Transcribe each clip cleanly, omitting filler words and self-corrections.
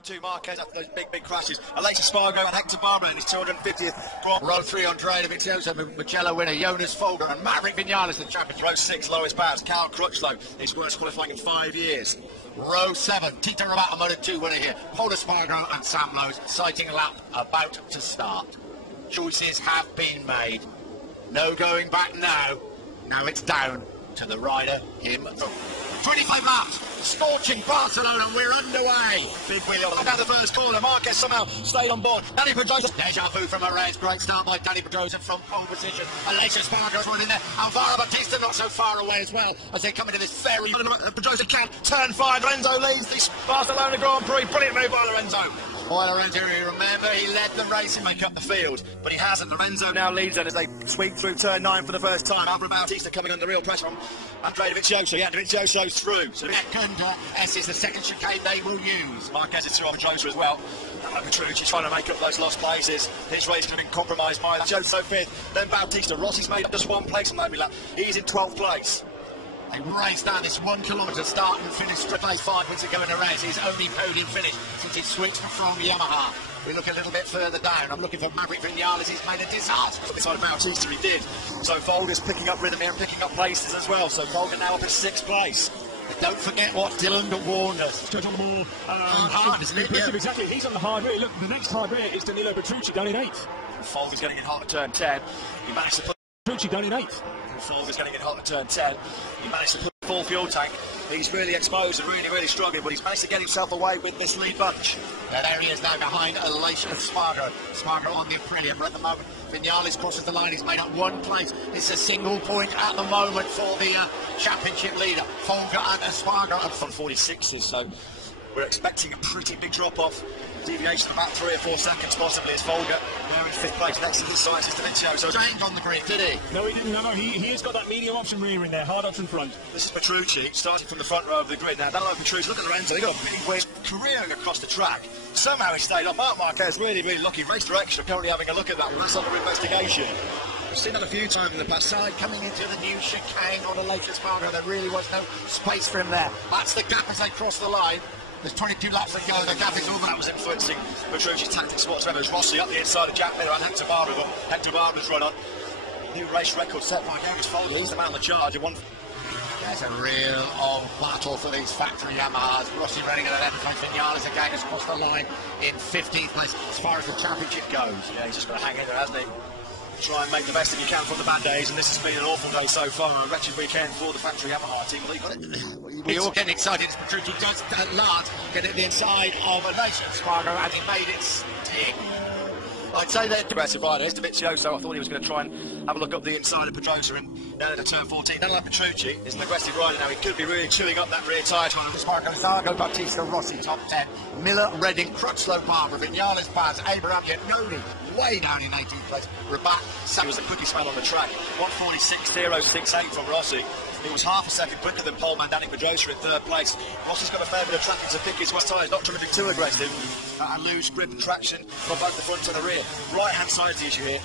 Two Marquez after those big crashes. Aleix Espargaro and Hector Barbara in his 250th. Row 3 on Tyre, Mugello winner Jonas Folger and Maverick Vinales, the champion. Row 6, lowest bounce, Cal Crutchlow, his worst qualifying in 5 years. Row 7, Tito Rabat, Moto2 winner here. Paul Espargaro and Sam Lowes, sighting a lap about to start. Choices have been made. No going back now. Now it's down to the rider himself. 25 laps, scorching Barcelona, and we're underway. Big wheel down the first corner. Marquez somehow stayed on board. Danny Pedrosa. Deja vu from Perez. Great start by Danny Pedrosa from pole position. Aleix Espargaro's right in there. Alvaro Bautista not so far away as well as they come into this very... Pedrosa can turn 5. Lorenzo leads this Barcelona Grand Prix. Brilliant move by Lorenzo. Boy, Lorenzo, you remember, he led the race and make up the field, but he hasn't. Lorenzo now leads then as they sweep through turn 9 for the first time. Alvaro Bautista coming under real pressure from Andrea Dovizioso. Yeah, Dovizioso's through. So S is the second chicane they will use. Marquez is through on Pedrosa as well. Petrucci trying to make up those lost places. His race has been compromised by Dovizioso 5th. Then Bautista. Rossi's made up just one place on the lap. He's in 12th place. They race down this 1 kilometre start and finish place 5 minutes ago in a race. His only podium finish since he switched from Yamaha. We look a little bit further down. I'm looking for Maverick Vinales. He's made a disaster. Beside Bautista he did. So Folger's picking up rhythm here and picking up places as well. So Folger now up in 6th place. But don't forget what Dylan warned us. Straight on the more hard, isn't it? Yeah. Exactly. He's on the hard rear. Look, the next hard rear is Danilo Petrucci down in 8th. Folger's getting in hot at turn 10. He managed to put Petrucci down in 8th. Folger's getting in hot at turn 10. He managed to put full fuel tank. He's really exposed and really struggling, but he's managed to get himself away with this lead bunch. That area is now behind Aleix Espargaro. Espargaro on the Aprilia, but at the moment Vinales crosses the line. He's made up 1 place. It's a single point at the moment for the championship leader. Folger and Espargaro up from 46s, so we're expecting a pretty big drop-off. Deviation of about 3 or 4 seconds possibly as Folger now in 5th place next to his size is Dovizioso. Changed on the grid, did he? No, he didn't. No, he has got that medium option rear in there, hard option front. This is Petrucci starting from the front row of the grid now. That'll open Petrucci. Look at Lorenzo. He got a big wave careering across the track. Somehow he stayed up. Marc Marquez really lucky. Race direction. Currently having a look at that. That's under investigation. We've seen that a few times in the past. Side coming into the new chicane on Aleix Espargaro. There really was no space for him there. That's the gap as they cross the line. There's 22 laps to go. The gap is over. That was influencing Petrucci's tactics whatsoever. There's Rossi up the inside of Jack Miller and Hector Barbara. Hector Barbara's run on. New race record set by Jonas Folger. He's the man on the charge. There's a real old battle for these factory Yamahas. Rossi running at 11th place. Vinales again has crossed the line in 15th place as far as the championship goes. Yeah, he's just got to hang in there, hasn't he? Try and make the best of you can from the bad days, and this has been an awful day so far. A wretched weekend for the factory Yamaha team. We're all getting excited as Petrucci does at last get at the inside of Aleix Espargaro as he made it stick. I'd say they're aggressive rider. It's Dovizioso. I thought he was going to try and have a look up the inside of Pedrosa and down into turn 14. Then like Petrucci is an aggressive rider now. He could be really chewing up that rear tyre. Espargaro, Bautista, Rossi, top 10. Miller, Redding, Crutchlow, Barbara, Vinales, Baz, Abraham, Yetnoni, way down in 18th place. Rabat, he was the quickest man on the track. 1:46.068 from Rossi. He was half a second quicker than poleman Danny Pedrosa in 3rd place. Rossi's got a fair bit of track to pick his west tyres, not trying to be too aggressive. And lose grip and traction from both the front and the rear. Right hand side's the issue here.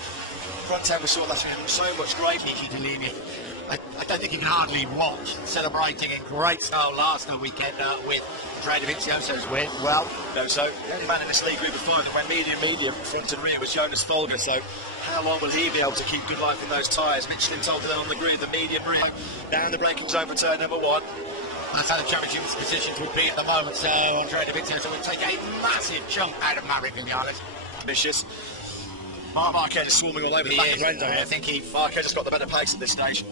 Front end we saw that in so much great. I don't think you can hardly watch celebrating in great style last weekend with Andrea Dovizioso's win. Well, no, so the only man in this league group of 5 that went medium, front and rear was Jonas Folger. So how long will he be able to keep good life in those tyres? Michelin told them on the grid, the medium rear, down the braking zone for turn number 1. That's how the championship's positions would be at the moment. So Andrea Dovizioso would take a massive chunk out of Maverick Vinales. Ambitious. Marquez is swarming all over the back of Lorenzo here. I think Marquez has got the better pace at this stage.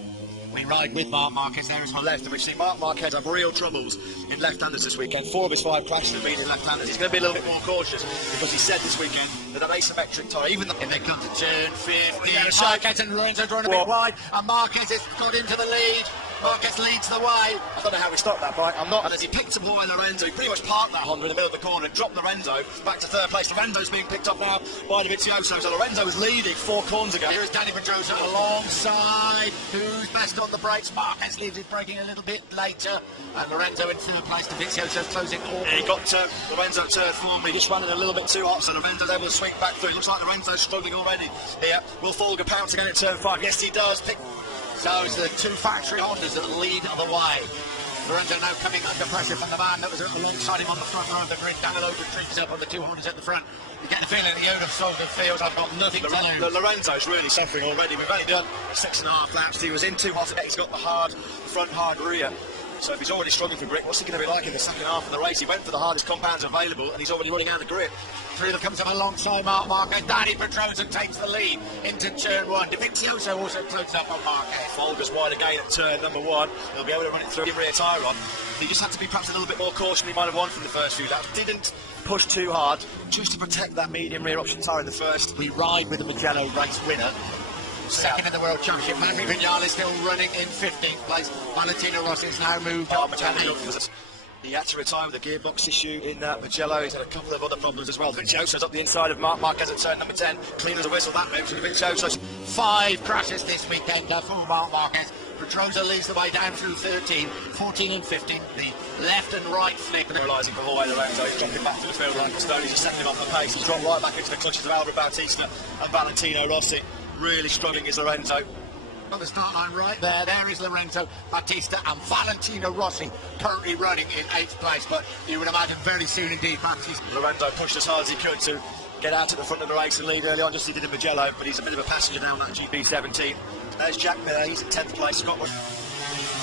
We ride with Marc Marquez there as well. Left, and we've seen Marc Marquez have real troubles in left-handers this weekend. 4 of his 5 crashes have been in left-handers. He's going to be a little bit more cautious because he said this weekend that an asymmetric tyre, even though... If they come to turn 15, Marquez and Lorenzo drawn a bit wide, and Marquez has got into the lead. Marquez leads the way. I don't know how he stopped that bike. I'm not. And as he picked up away Lorenzo, he pretty much parked that Honda in the middle of the corner and dropped Lorenzo back to 3rd place. Lorenzo's being picked up now by Dovizioso. So Lorenzo was leading 4 corners ago. Here is Danny Pedrosa alongside. Who's best on the brakes? Marquez leaves it braking a little bit later. And Lorenzo in 3rd place. Dovizioso closing all. He got Lorenzo at turn 4, but he just ran it a little bit too hot, so Lorenzo's able to swing back through. It looks like Lorenzo's struggling already here. Will Folger pounce again at turn 5? Yes, he does. So it's the 2 factory Hondas that lead the way. Lorenzo now coming under pressure from the man that was alongside him on the front row of the grid. Daniel overtakes up on the 200s at the front. You get the feeling that the owner of Solden feels I've got nothing to lose. Lorenzo's really suffering already. We've only done 6.5 laps. He was in too hot. He's got the front hard rear. So if he's already struggling for grip, what's he going to be like in the second half of the race? He went for the hardest compounds available and he's already running out of grip. Through that comes up alongside Mark Marquez. Danny Pedrosa takes the lead into turn 1. Dovizioso also closes up on Marquez. Folger's wide again at turn number 1. He'll be able to run it through the rear tyre on. He just had to be perhaps a little bit more cautious than he might have wanted from the first few laps. Didn't push too hard, just to protect that medium rear option tyre in the first. We ride with the Mugello race winner. Second in the World Championship. Maverick Vinales still running in 15th place. Valentino Rossi has now moved up to 8th. He had to retire with a gearbox issue in that Mugello. He's had a couple of other problems as well. Dovizioso's up the inside of Mark Marquez at turn number 10. Clean as a whistle, that moves. Dovizioso's 5 crashes this weekend for Mark Marquez. Pedrosa leads the way down through 13, 14 and 15. The left and right flick. Realising for Jorge Lorenzo, he's dropping back to the field like Stone. He's just setting him off the pace. He's dropped right back into the clutches of Albert Bautista and Valentino Rossi. Really struggling is Lorenzo. On the start line right there, there is Lorenzo, Bautista and Valentino Rossi currently running in 8th place, but you would imagine very soon indeed Bautista. Lorenzo pushed as hard as he could to get out at the front of the race and lead early on, just as he did in Mugello, but he's a bit of a passenger down that GP17. There's Jack Miller, he's in 10th place. Scotland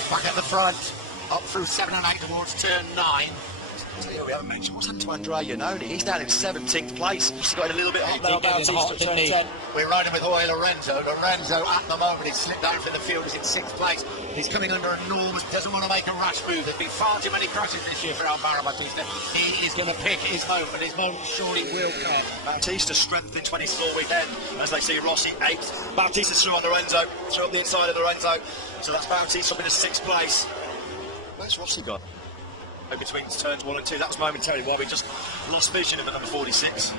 back at the front, up through 7 and 8 towards turn 9. We haven't mentioned what's happened to Andrea Iannone. He's down in 17th place. He's got a little bit hot there on Bautista at turn 10. We're riding with Jorge Lorenzo. Lorenzo at the moment, he's slipped down from the field, he's in 6th place. He's coming under enormous, doesn't want to make a rash move. There's been far too many crashes this year for Alvaro Bautista. He is going to pick his moment, and his moment surely will come. Bautista's strength in 24 weekend, as they see Rossi 8th. Bautista's through on Lorenzo, through up the inside of Lorenzo. So that's Bautista up in 6th place. Where's Rossi gone? Between turns 1 and 2, that was momentarily while we just lost vision of the number 46.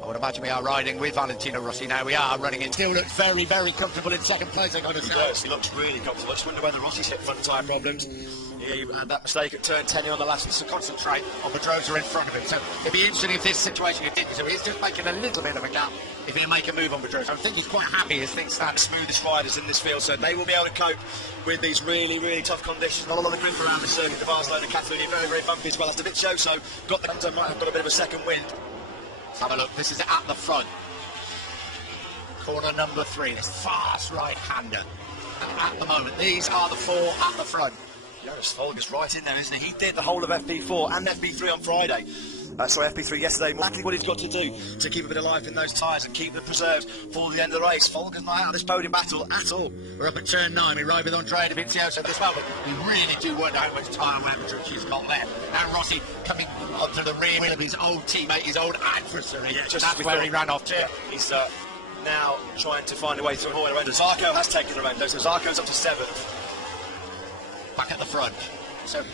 I would imagine we are riding with Valentino Rossi now. We are running it. Still looks very, very comfortable in 2nd place, I got to say. He does, he looks really comfortable. I just wonder whether Rossi's hit front tyre problems. He had that mistake at turn 10 on the last, to concentrate on Pedrosa in front of him. So it'd be interesting if this situation continues. So he's just making a little bit of a gap if he'll make a move on Pedrosa. I think he's quite happy as things stand. The smoothest riders in this field, so they will be able to cope with these really, really tough conditions. Not a lot of grip around the circuit. The Barcelona, Cataluny, very, very bumpy as well. As Dovizioso got the might have got a bit of a second wind. Let's have a look. This is at the front. Corner number 3. This fast right-hander. And at the moment, these are the 4 at the front. Jonas Folger's right in there, isn't he? He did the whole of FP4 and FP3 on Friday. Sorry, FP3 yesterday. Exactly what he's got to do to keep a bit of life in those tyres and keep them preserved for the end of the race. Folger's not out of this podium battle at all. We're up at turn 9. We ride with Andrea Dovizioso at this moment. We really do wonder how much tyre wear she's got left. Now Rossi coming onto the rear wheel of his old teammate, his old adversary. Yeah, just that's where he ran off to. He's now trying to find a way through Jorge Lorenzo. Zarco has taken Lorenzo, so Zarco's up to 7th. Back at the front. So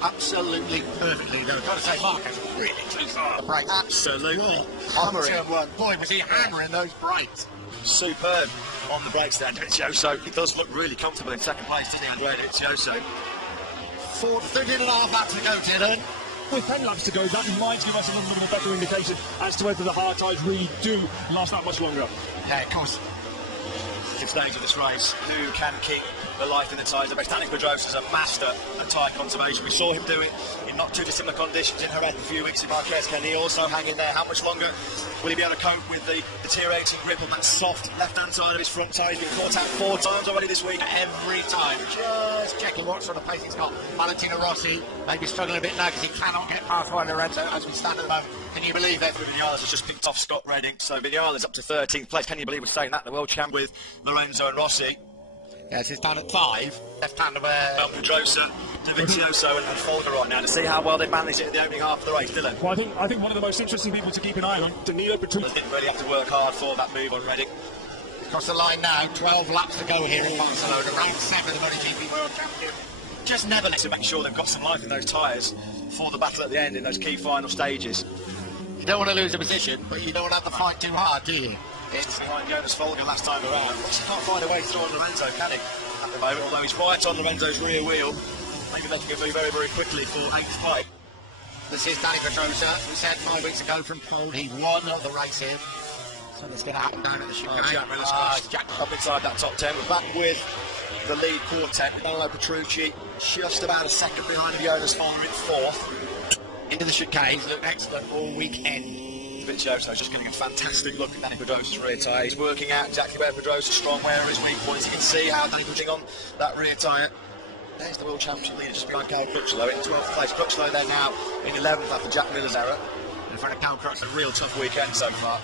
absolutely perfectly. Though I've got to say, Marquez really close on the brakes. Absolutely. Hammering. Boy, was he hammering those brakes. Superb on the brakes there, Dovizioso. He does look really comfortable in 2nd place, doesn't he, Andrea Dovizioso? 13.5 laps to go, Dylan. With 10 laps to go, that might give us a little bit of a better indication as to whether the hard tyres really do last that much longer. Yeah, of course. Stage of this race, who can keep the life in the tyres the best? Danny Pedrosa is a master at tyre conservation. We saw him do it in not too dissimilar conditions in Jerez a few weeks in Marquez. Can he also hang in there? How much longer will he be able to cope with the deteriorating grip on that soft left-hand side of his front tyre? He's been caught out 4 times already this week. Every time. Just checking what sort of pace he's got. Valentino Rossi maybe struggling a bit now because he cannot get past Jorge Lorenzo as we stand at the moment. Can you believe that? Vinales has just picked off Scott Redding, so Vinales up to 13th place. Can you believe we're saying that? The world champ with Lorenzo and Rossi. Yes, he's down at 5. Left-hander Pedrosa, Dovizioso and Folger right now to see how well they managed it in the opening half of the race, Dylan. Well, I think one of the most interesting people to keep an eye on, Danilo Petrucci. Didn't really have to work hard for that move on Redding. Across the line now, 12 laps to go here in Barcelona, round 7 of the Motogp World Champion. Just never let to make sure they've got some life in those tyres for the battle at the end in those key final stages. You don't want to lose a position, but you don't want to have the fight too hard, do you? It's behind Jonas Folger last time around. He can't find a way through on Lorenzo, can he? At the moment, although he's right on Lorenzo's rear wheel, maybe they can go very, very quickly for 8th place. This is Danny Pedrosa, we said 5 weeks ago from pole. He won the race here. Something's going to happen down at the chicane. Jack Miller's up inside that top 10. We're back with the lead quartet with Danilo Petrucci just about a second behind Jonas Folger in fourth. Into the chicanes, looked excellent all weekend. Dovizioso's just getting a fantastic look at Danny Pedrosa's rear tyre. He's working out exactly where Pedrosa's strong, where are his weak points. You can see how Danny putting on that rear tyre. There's the World Championship leader just behind Cal Crutchlow in 12th place. Crutchlow there now in 11th after Jack Miller's error. In front of Cal Crutchlow, a real tough weekend so far.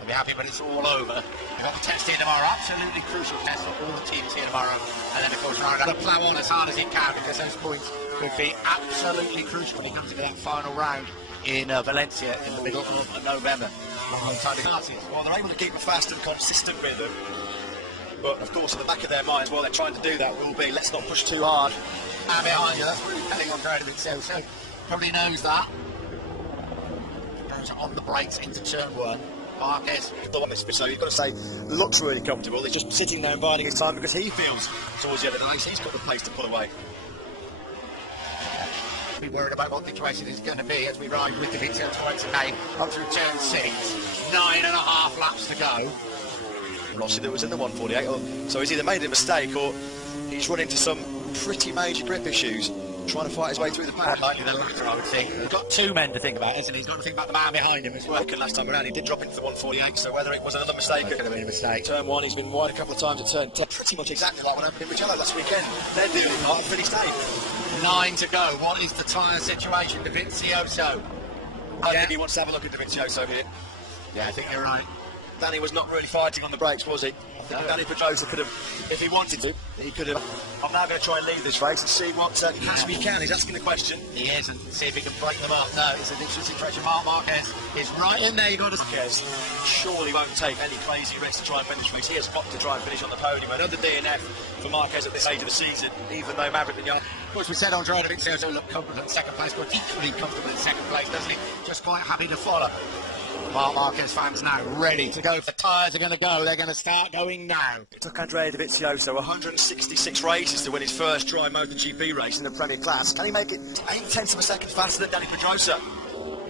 I'll be happy when it's all over. We've got the test here tomorrow, absolutely crucial test for all the teams here tomorrow. And then of course Ryan's got to plough on as hard as he can, because those points could be absolutely crucial when he comes into that final round in Valencia in the middle of November. Well, they're able to keep a fast and consistent rhythm, but of course in the back of their minds while they're trying to do that will be, let's not push too hard. And behind you, that's really telling on Andrea Dovizioso, so probably knows that. Goes on the brakes into turn one. Marquez. So you've got to say, looks really comfortable. He's just sitting there and biding his time because he feels towards the end of the race he's got the pace to pull away. Be worried about what the situation is going to be as we ride with Dovizioso today up through turn 6. 9.5 laps to go. Rossi that was in the 148, so he's either made a mistake or he's run into some pretty major grip issues trying to fight his way through the pack. Likely the latter, I would think. He's got two men to think about, hasn't he? He's got to think about the man behind him as well. Last time around he did drop into the 148, so whether it was another mistake, it could have been a mistake. Turn 1, he's been wide a couple of times at turn 10, pretty much exactly like what happened in Mugello last weekend. They're doing it hard, finished 8. 9 to go. What is the tyre situation? Dovizioso. I think he wants to have a look at Dovizioso here. Yeah, I think you're right. Danny was not really fighting on the brakes, was he? I think Danny Pedrosa could have, if he wanted to, he could have. I'm now going to try and lead this race and see what catch me can. He's asking the question. He is, and see if he can break them up. No, it's an interesting situation. Marquez is right in there. You've got to. Marquez surely won't take any crazy risks to try and finish the race. He has got to try and finish on the podium. Another DNF for Marquez at this stage of the season, even though Maverick Vignales. Of course, we said Andrea Dovizioso looked comfortable in second place, but equally comfortable in second place, doesn't he? Just quite happy to follow. Marquez fans now ready to go. The tyres are going to go. They're going to start going now. It took Andrea Dovizioso 166 races to win his first dry Motogp race in the Premier Class. Can he make it 8/10 of a second faster than Danny Pedrosa?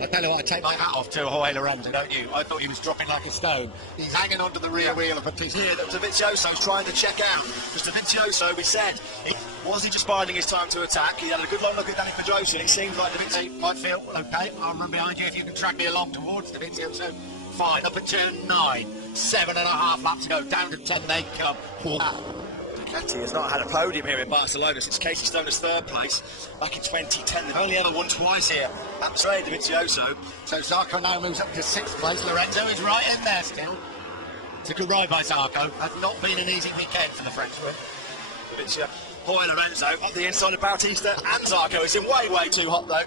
I tell you what, I take my hat off to Jorge Lorenzo, don't you? I thought he was dropping like a stone. He's hanging onto the rear wheel of Batista. Here, Dovizioso's trying to check out. Because Dovizioso, we said, was he just biding his time to attack? He had a good long look at Danny Pedrosa, and it seems like Dovizioso might feel, okay, I'll run behind you if you can track me along towards Dovizioso. Fine, up at turn 9, 7.5 laps to go, down to 10 they come. Ducati has not had a podium here in Barcelona since Casey Stoner's third place back in 2010. They've only ever won twice here. That's Andrea Dovizioso. So Zarco now moves up to 6th place. Lorenzo is right in there still. It's a good ride by Zarco. Has not been an easy weekend for the Frenchman. Jorge Lorenzo up the inside of Bautista and Zarco. It's in way too hot though.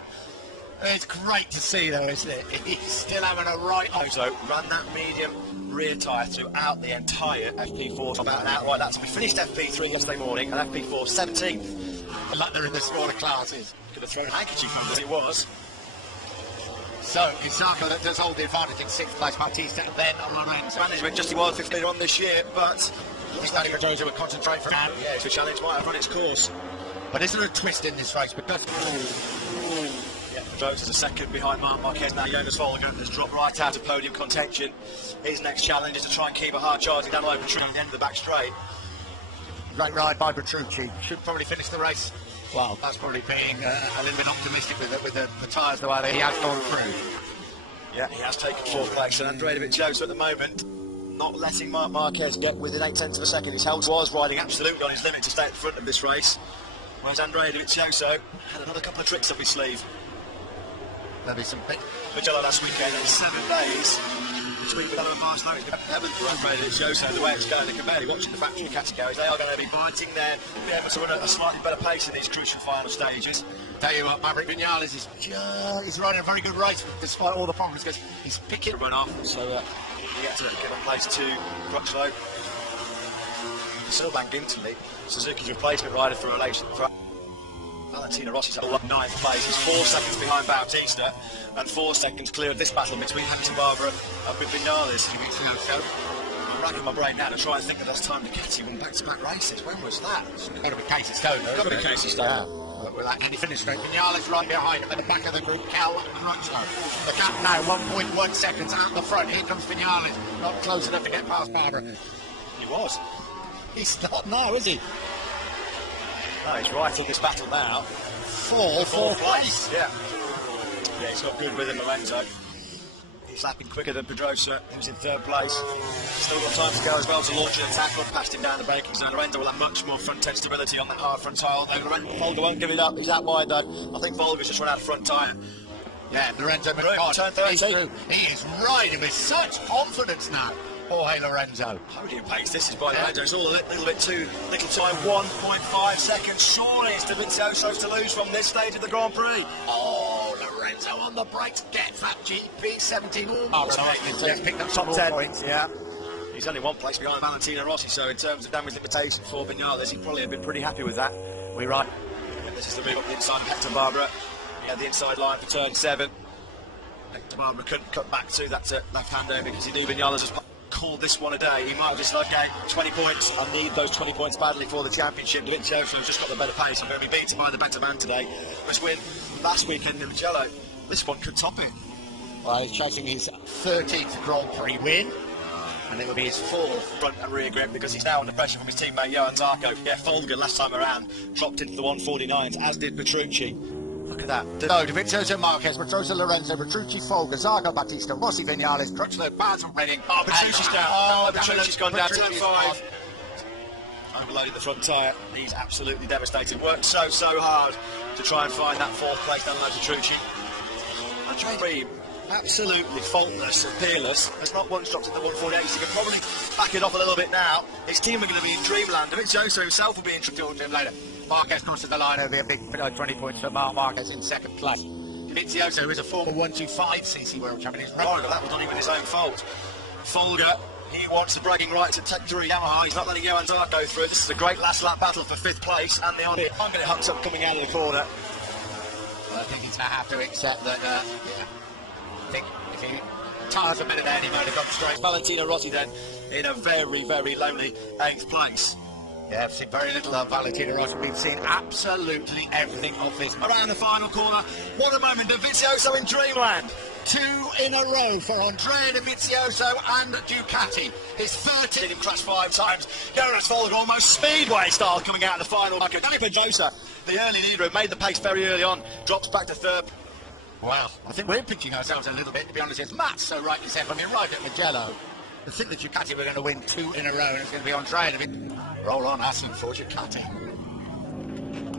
It's great to see though, isn't it? He's still having a right So run that medium rear tyre throughout the entire FP4 about an outright. That's we finished FP3 yesterday morning and FP4 17th. Like they're in the smaller classes. Could have thrown an handkerchief over as it was. So it's Zarco that does hold the advantage in 6th place, Bautista, and then Lorenzo. Management just wild 15 on this year, but Danny Pedrosa would concentrate for now. Yeah, the challenge might have run its course. But is there a twist in this race? Because Pedrosa's a second behind Marquez now. Jonas Folger has dropped right out of podium contention. His next challenge is to try and keep a hard charging down over Petrucci at the end of the back straight. Great ride by Petrucci. Should probably finish the race. Well, that's probably being a little bit optimistic with the tyres the way that he has gone through. Yeah, he has taken 4th place, and Andrea Dovizioso at the moment not letting Marquez get within 8/10 of a second. His health was riding absolutely on his limit to stay at the front of this race, whereas Andrea Dovizioso had another couple of tricks up his sleeve. There'll be some big Mugello last weekend in 7 days between Mugello and Barcelona. It's been a heaven for Andrea Dovizioso the way it's going. They can barely watch the factory categories. They are going to be biting there, be able to run at a slightly better pace in these crucial final stages. Tell you what, Maverick Vignales he's riding a very good race despite all the problems because he's picking run off, so he had to give a place to Crutchlow. Sylvain Gintley, Suzuki's replacement rider for Valentino Rossi's up 9th place. He's 4 seconds behind Bautista and 4 seconds clear of this battle between Hamilton Barbara and Vignales. I'm racking my brain now to try and think of those time Ducati won back-to-back races. When was that? Got to be Casey Stoner. Got to be Casey Stoner. but without any finish straight. Vinales right behind him at the back of the group, Cal and Rocho. The gap now 1.1 seconds out the front. Here comes Vinales, not close enough to get past Barbara. He was. He's not now, is he? No, he's right in this battle now. Fourth place. Yeah. Yeah, he's not good with him, Lorenzo. He's lapping quicker than Pedrosa, who's in third place. Still got time to go as well to launch an attack on past him down the braking zone. Lorenzo will have much more front-end stability on that hard front tyre. Volga won't give it up. He's out wide though. I think Volga's just run out of front tyre. Yeah, Lorenzo turn 13. He is riding with such confidence now. Jorge Lorenzo. Podium pace, this is by Lorenzo. It's all a little bit too little time. 1.5 seconds. Surely it's Dovizioso's to lose from this stage of the Grand Prix. Oh, Lorenzo on the brakes gets that GP17. Oh, sorry. So he's picked up top 10 points. Yeah. He's only one place behind Valentino Rossi, so in terms of damage limitation for Vinales, he probably have been pretty happy with that. We're right. And this is the move up the inside of Hector Barbara. He had the inside line for turn 7. Hector Barbara couldn't cut back to that left-hander because he knew Vinales was called this one a day. He might have just okay, 20 points. I need those 20 points badly for the championship. Dovizioso's just got the better pace. I'm going to be beaten by the better man today. This win last weekend in Mugello. This one could top it. Well, he's chasing his 13th Grand Prix win, and it will be his 4th front and rear grip because he's now under pressure from his teammate Johan Zarco. Yeah, Folger last time around dropped into the 149s, as did Petrucci. Look at that. No, Dovizioso, Marquez, Pedrosa, Lorenzo, Petrucci, Folger, Zarco, Batista, Rossi, Vinales, Crutchlow, Basil, Redding. Oh, Petrucci's down. Oh, Petrucci's gone down to 5. Overloaded the front tyre. He's absolutely devastated. Worked so hard to try and find that 4th place down like Petrucci. Andre absolutely faultless and peerless. Has not once dropped in the 148. He can probably back it off a little bit now. His team are going to be in dreamland. Dovizioso himself will be in dreamland later. Marquez crosses the line over a big 20 points for Marquez in 2nd place. Dovizioso is a former 125cc world champion. Oh, that was not even his own fault. Folger, he wants the bragging rights at Tech 3 Yamaha. He's not letting Johan Zarco go through. This is a great last lap battle for 5th place. And the on it. I'm going to hunt up coming out of the corner. Well, I think he's going to have to accept that. I think if he tires a minute there, he might have gone straight. Valentino Rossi then in a very lonely 8th place. Yeah, I've seen very little of Valentino Rossi. We've seen absolutely everything of this. Around the final corner, what a moment, Dovizioso in dreamland. 2 in a row for Andrea Dovizioso and Ducati. His 13th. Him crash 5 times. Jonas Folger almost speedway style coming out of the final. Danny Pedrosa, the early leader, who made the pace very early on, drops back to 3rd. Well, I think we're pinching ourselves a little bit, to be honest. As Matt so rightly said when we arrived at Mugello, to think that Ducati were going to win 2 in a row and it's going to be Andrea Dovizioso. Roll on, Hassan, for Ducati.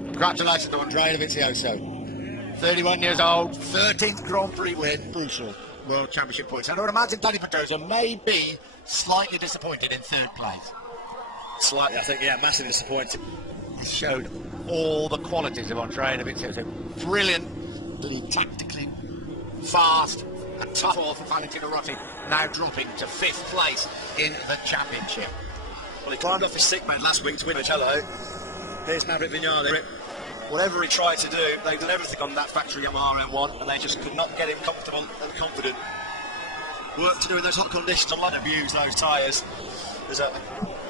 Congratulations to Andrea Dovizioso. 31 years old, 13th Grand Prix win, crucial World Championship points. And I would imagine Danny Pedrosa may be slightly disappointed in 3rd place. Slightly, I think, yeah, massively disappointed. He showed all the qualities of Andrea Dovizioso. Brilliantly, tactically, fast, and tough all for Valentino Rossi, now dropping to 5th place in the championship. Well, he climbed off his sick bed last week to win Mugello. Here's Maverick Vinales. Whatever he tried to do, they've done everything on that factory Yamaha M1, and they just could not get him comfortable and confident. Work to do in those hot conditions. I'm like to abuse those tyres. There's a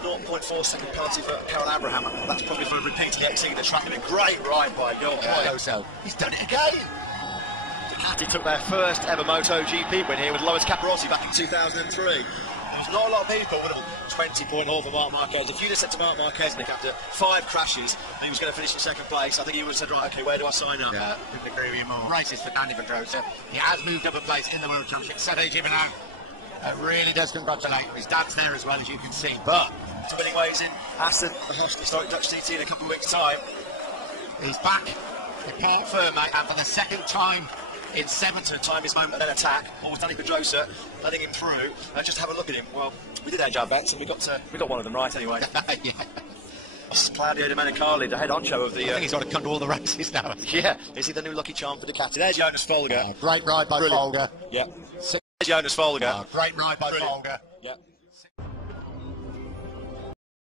0.4 second penalty for Carol Abraham. That's probably for repeating exceeding the track. A great ride by Dovizioso. He's done it again. Ducati took their first ever Motogp win here with Lois Capirossi back in 2003. There's not a lot of people with a 20-point haul for Marc Marquez. If you'd have said to Marc Marquez, Nick, after 5 crashes, and he was going to finish in 2nd place, I think he would have said, right, okay, where do I sign up? Yeah, couldn't agree with you more. Races for Danny Pedrosa. He has moved up a place in the World Championship. Sete Gimeno really does congratulate him. His dad's there as well, as you can see. But to winning ways in Assen, the historic Dutch TT in a couple of weeks' time. He's back in Parc Ferme, and for the 2nd time in 7 to time his moment and then attack. Always Danny Pedrosa letting him through, and just have a look at him. Well, we did edge our bets and we got one of them right anyway. Yeah. This is Claudio Domenicali, the head honcho of the. I think he's got to come to all the races now. Yeah, is he the new lucky charm for Ducati? There's Jonas Folger. Great ride by Folger. Yeah. There's Jonas Folger. Great ride by Folger. Yeah.